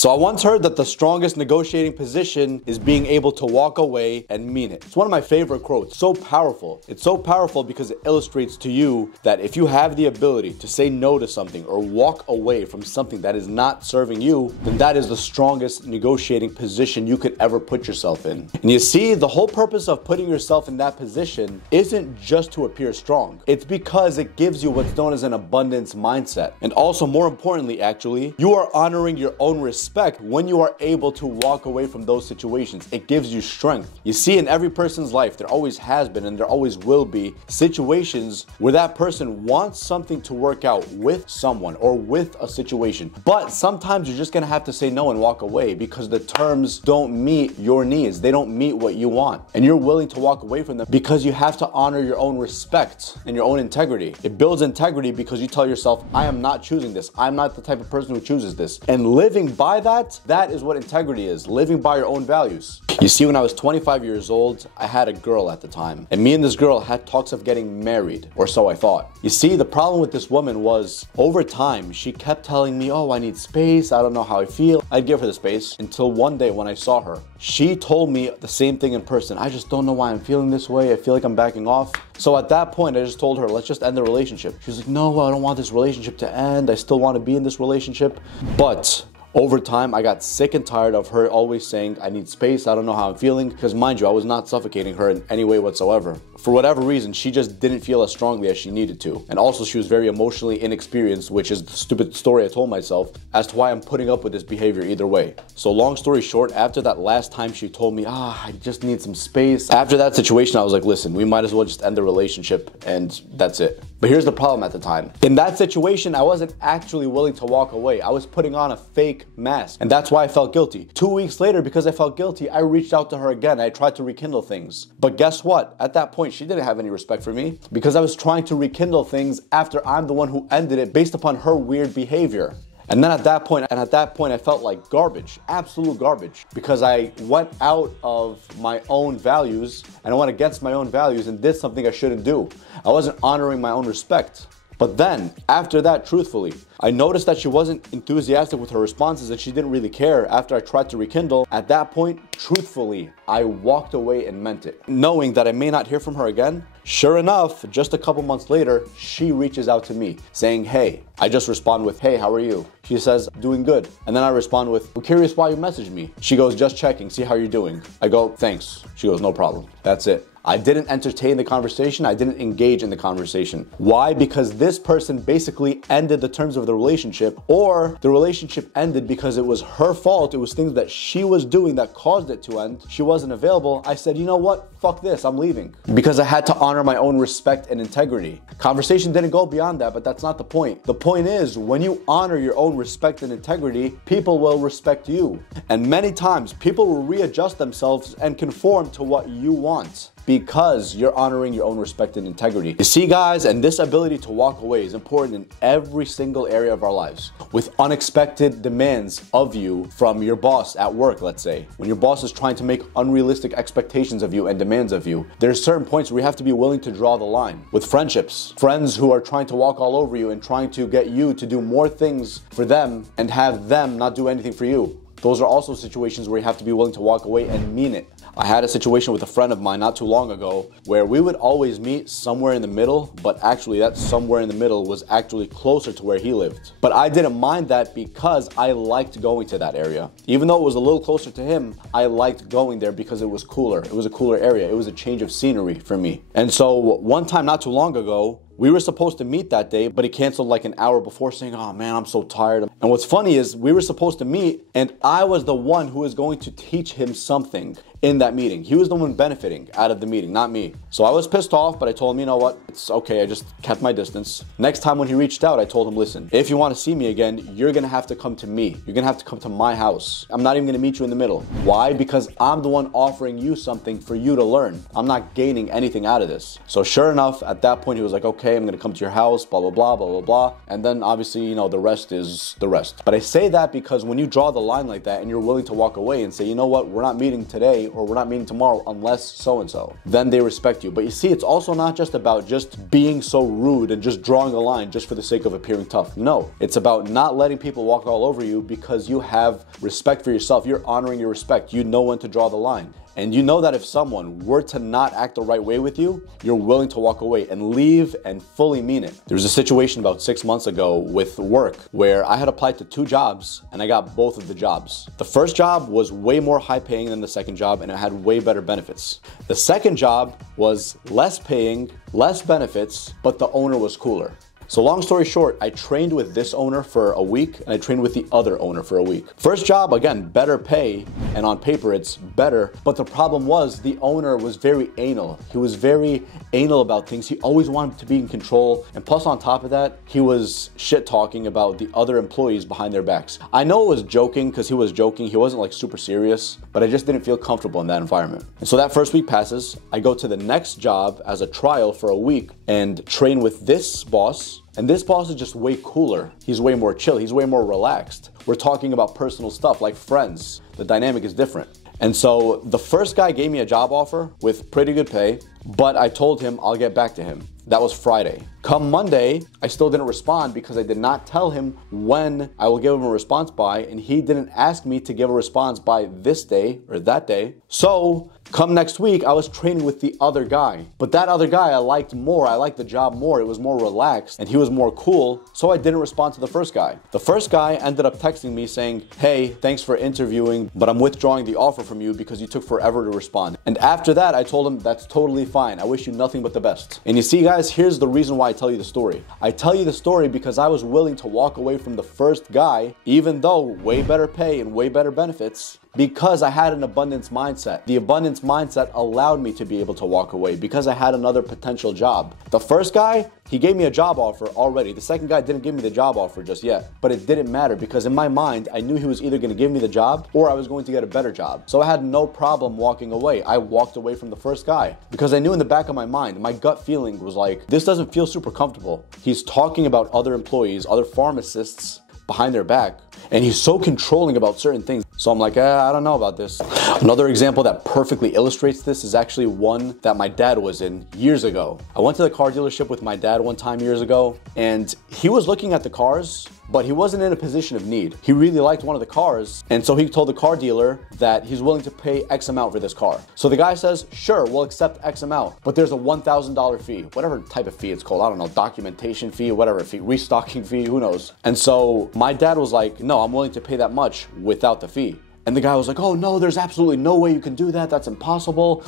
So I once heard that the strongest negotiating position is being able to walk away and mean it. It's one of my favorite quotes. So powerful. It's so powerful because it illustrates to you that if you have the ability to say no to something or walk away from something that is not serving you, then that is the strongest negotiating position you could ever put yourself in. And you see, the whole purpose of putting yourself in that position isn't just to appear strong. It's because it gives you what's known as an abundance mindset. And also, more importantly, actually, you are honoring your own respect when you are able to walk away from those situations. It gives you strength. You see, in every person's life, there always has been and there always will be situations where that person wants something to work out with someone or with a situation. But sometimes you're just gonna have to say no and walk away because the terms don't meet your needs. They don't meet what you want. And you're willing to walk away from them because you have to honor your own respect and your own integrity. It builds integrity because you tell yourself, I am not choosing this. I'm not the type of person who chooses this. And living by that, that is what integrity is. Living by your own values. You see, when I was 25 years old, I had a girl at the time. And me and this girl had talks of getting married, or so I thought. You see, the problem with this woman was, over time, she kept telling me, oh, I need space. I don't know how I feel. I'd give her the space until one day when I saw her. She told me the same thing in person. I just don't know why I'm feeling this way. I feel like I'm backing off. So at that point, I just told her, let's just end the relationship. She was like, no, I don't want this relationship to end. I still want to be in this relationship. But over time, I got sick and tired of her always saying, I need space, I don't know how I'm feeling. Because mind you, I was not suffocating her in any way whatsoever. For whatever reason, she just didn't feel as strongly as she needed to. And also, she was very emotionally inexperienced, which is the stupid story I told myself as to why I'm putting up with this behavior either way. So long story short, after that last time she told me, I just need some space. After that situation, I was like, listen, we might as well just end the relationship and that's it. But here's the problem at the time. In that situation, I wasn't actually willing to walk away. I was putting on a fake mask. And that's why I felt guilty. 2 weeks later, because I felt guilty, I reached out to her again. I tried to rekindle things. But guess what? At that point, she didn't have any respect for me because I was trying to rekindle things after I'm the one who ended it based upon her weird behavior. And then at that point, I felt like garbage, absolute garbage, because I went out of my own values and I went against my own values and did something I shouldn't do. I wasn't honoring my own respect. But then, after that, truthfully, I noticed that she wasn't enthusiastic with her responses and she didn't really care after I tried to rekindle. At that point, truthfully, I walked away and meant it. Knowing that I may not hear from her again, sure enough, just a couple months later, she reaches out to me saying, hey. I just respond with, hey, how are you? She says, doing good. And then I respond with, I'm curious why you messaged me. She goes, just checking, see how you're doing. I go, thanks. She goes, no problem. That's it. I didn't entertain the conversation. I didn't engage in the conversation. Why? Because this person basically ended the terms of the relationship, or the relationship ended because it was her fault. It was things that she was doing that caused it to end. She wasn't available. I said, you know what? Fuck this. I'm leaving. Because I had to honor my own respect and integrity. Conversation didn't go beyond that, but that's not the point. The point is, when you honor your own respect and integrity, people will respect you. And many times, people will readjust themselves and conform to what you want, because you're honoring your own respect and integrity. You see, guys, and this ability to walk away is important in every single area of our lives. With unexpected demands of you from your boss at work, let's say. When your boss is trying to make unrealistic expectations of you and demands of you, there's certain points where you have to be willing to draw the line. With friendships, friends who are trying to walk all over you and trying to get you to do more things for them and have them not do anything for you. Those are also situations where you have to be willing to walk away and mean it. I had a situation with a friend of mine not too long ago where we would always meet somewhere in the middle, but actually that somewhere in the middle was actually closer to where he lived. But I didn't mind that because I liked going to that area. Even though it was a little closer to him, I liked going there because it was cooler. It was a cooler area. It was a change of scenery for me. And so one time not too long ago, we were supposed to meet that day, but he canceled like an hour before saying, oh man, I'm so tired. And what's funny is we were supposed to meet and I was the one who was going to teach him something in that meeting. He was the one benefiting out of the meeting, not me. So I was pissed off, but I told him, you know what? It's okay. I just kept my distance. Next time when he reached out, I told him, listen, if you want to see me again, you're going to have to come to me. You're going to have to come to my house. I'm not even going to meet you in the middle. Why? Because I'm the one offering you something for you to learn. I'm not gaining anything out of this. So sure enough, at that point, he was like, okay, I'm going to come to your house, blah, blah, blah, blah, blah, blah. And then obviously, you know, the rest is the rest. But I say that because when you draw the line like that and you're willing to walk away and say, you know what, we're not meeting today, or we're not meeting tomorrow unless so-and-so. Then they respect you. But you see, it's also not just about just being so rude and just drawing a line just for the sake of appearing tough. No, it's about not letting people walk all over you because you have respect for yourself. You're honoring your respect. You know when to draw the line. And you know that if someone were to not act the right way with you, you're willing to walk away and leave and fully mean it. There was a situation about 6 months ago with work where I had applied to 2 jobs and I got both of the jobs. The first job was way more high paying than the second job and it had way better benefits. The second job was less paying, less benefits, but the owner was cooler. So long story short, I trained with this owner for a week and I trained with the other owner for a week. First job, again, better pay, and on paper it's better, but the problem was the owner was very anal. He was very anal about things. He always wanted to be in control, and plus on top of that, he was shit talking about the other employees behind their backs. I know it was joking because he was joking. He wasn't like super serious, but I just didn't feel comfortable in that environment. And so that first week passes. I go to the next job as a trial for a week and train with this boss. And this boss is just way cooler. He's way more chill. He's way more relaxed. We're talking about personal stuff like friends. The dynamic is different. And so the first guy gave me a job offer with pretty good pay, but I told him I'll get back to him. That was Friday. Come Monday, I still didn't respond because I did not tell him when I will give him a response by, and he didn't ask me to give a response by this day or that day. So come next week, I was training with the other guy. But that other guy I liked more. I liked the job more. It was more relaxed and he was more cool. So I didn't respond to the first guy. The first guy ended up texting me saying, hey, thanks for interviewing, but I'm withdrawing the offer from you because you took forever to respond. And after that, I told him that's totally fine. I wish you nothing but the best. And you see, guys, here's the reason why I tell you the story. I tell you the story because I was willing to walk away from the first guy, even though way better pay and way better benefits, because I had an abundance mindset. The abundance mindset allowed me to be able to walk away because I had another potential job. The first guy, he gave me a job offer already. The second guy didn't give me the job offer just yet, but it didn't matter because in my mind, I knew he was either going to give me the job or I was going to get a better job. So I had no problem walking away. I walked away from the first guy because I knew in the back of my mind, my gut feeling was like, this doesn't feel super comfortable. He's talking about other employees, other pharmacists behind their back, and he's so controlling about certain things. So I'm like, I don't know about this. Another example that perfectly illustrates this is actually one that my dad was in years ago. I went to the car dealership with my dad one time years ago, and he was looking at the cars, but he wasn't in a position of need. He really liked one of the cars, and so he told the car dealer that he's willing to pay X amount for this car. So the guy says, sure, we'll accept X amount, but there's a $1,000 fee, whatever type of fee it's called. I don't know, documentation fee, whatever fee, restocking fee, who knows? And so my dad was like, no, I'm willing to pay that much without the fee. And the guy was like, oh no, there's absolutely no way you can do that. That's impossible.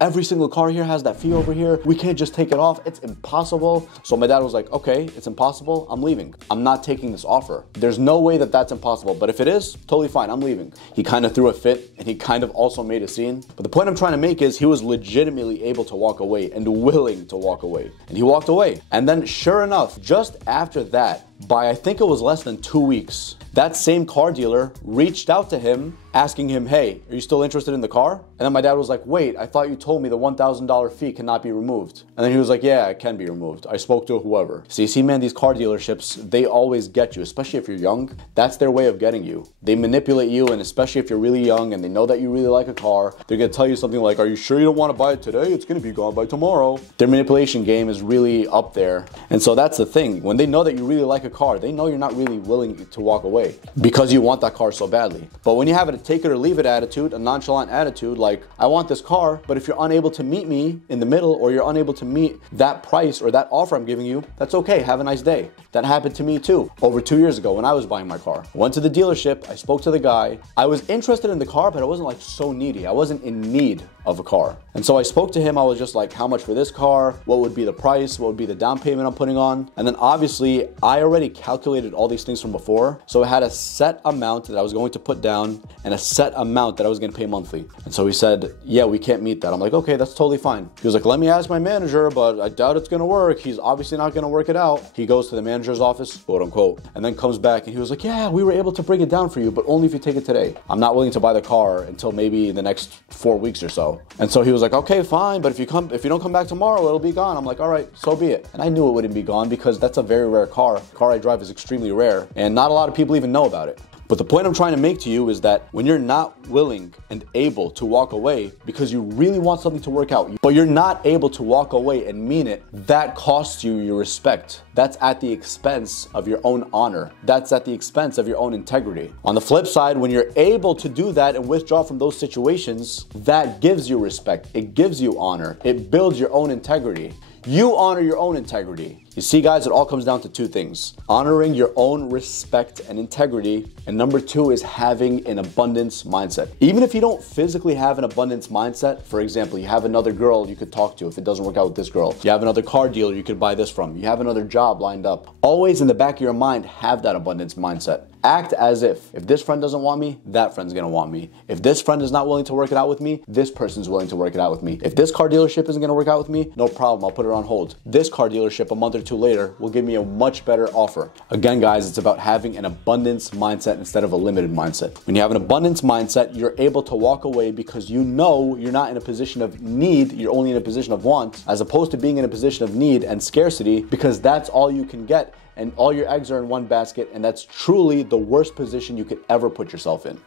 Every single car here has that fee over here. We can't just take it off. It's impossible. So my dad was like, okay, it's impossible. I'm leaving. I'm not taking this offer. There's no way that that's impossible. But if it is, totally fine. I'm leaving. He kind of threw a fit and he kind of also made a scene. But the point I'm trying to make is he was legitimately able to walk away and willing to walk away. And he walked away. And then sure enough, just after that, by I think it was less than 2 weeks, that same car dealer reached out to him asking him, hey, are you still interested in the car? And then my dad was like, wait, I thought you told me the $1,000 fee cannot be removed. And then he was like, yeah, it can be removed. I spoke to whoever. So you see, man, these car dealerships, they always get you, especially if you're young. That's their way of getting you. They manipulate you, and especially if you're really young and they know that you really like a car, they're gonna tell you something like, are you sure you don't wanna buy it today? It's gonna be gone by tomorrow. Their manipulation game is really up there. And so that's the thing. When they know that you really like a car, they know you're not really willing to walk away because you want that car so badly. But when you have a take it or leave it attitude, a nonchalant attitude, like, I want this car, but if you're unable to meet me in the middle or you're unable to meet that price or that offer I'm giving you, that's okay. Have a nice day. That happened to me too over 2 years ago when I was buying my car. I went to the dealership. I spoke to the guy. I was interested in the car, but I wasn't like so needy. I wasn't in need of a car. And so I spoke to him. I was just like, how much for this car? What would be the price? What would be the down payment I'm putting on? And then obviously I already calculated all these things from before. So I had a set amount that I was going to put down and a set amount that I was going to pay monthly. And so he said, yeah, we can't meet that. I'm like, okay, that's totally fine. He was like, let me ask my manager, but I doubt it's going to work. He's obviously not going to work it out. He goes to the manager's office, quote unquote, and then comes back and he was like, yeah, we were able to bring it down for you, but only if you take it today. I'm not willing to buy the car until maybe the next 4 weeks or so. And so he was like, okay, fine, but if you don't come back tomorrow, it'll be gone. I'm like, all right, so be it. And I knew it wouldn't be gone because that's a very rare car. The car I drive is extremely rare and not a lot of people even know about it. But the point I'm trying to make to you is that when you're not willing and able to walk away because you really want something to work out, but you're not able to walk away and mean it, that costs you your respect. That's at the expense of your own honor. That's at the expense of your own integrity. On the flip side, when you're able to do that and withdraw from those situations, that gives you respect. It gives you honor. It builds your own integrity. You honor your own integrity. You see, guys, it all comes down to two things: honoring your own respect and integrity, and number two is having an abundance mindset. Even if you don't physically have an abundance mindset, for example, you have another girl you could talk to if it doesn't work out with this girl. You have another car dealer you could buy this from. You have another job lined up. Always in the back of your mind, have that abundance mindset. Act as if this friend doesn't want me, that friend's gonna want me. If this friend is not willing to work it out with me, this person's willing to work it out with me. If this car dealership isn't gonna work out with me, no problem, I'll put it on hold. This car dealership a month or two later will give me a much better offer. Again, guys, it's about having an abundance mindset instead of a limited mindset. When you have an abundance mindset, you're able to walk away because you know you're not in a position of need, you're only in a position of want, as opposed to being in a position of need and scarcity, because that's all you can get. And all your eggs are in one basket, and that's truly the worst position you could ever put yourself in.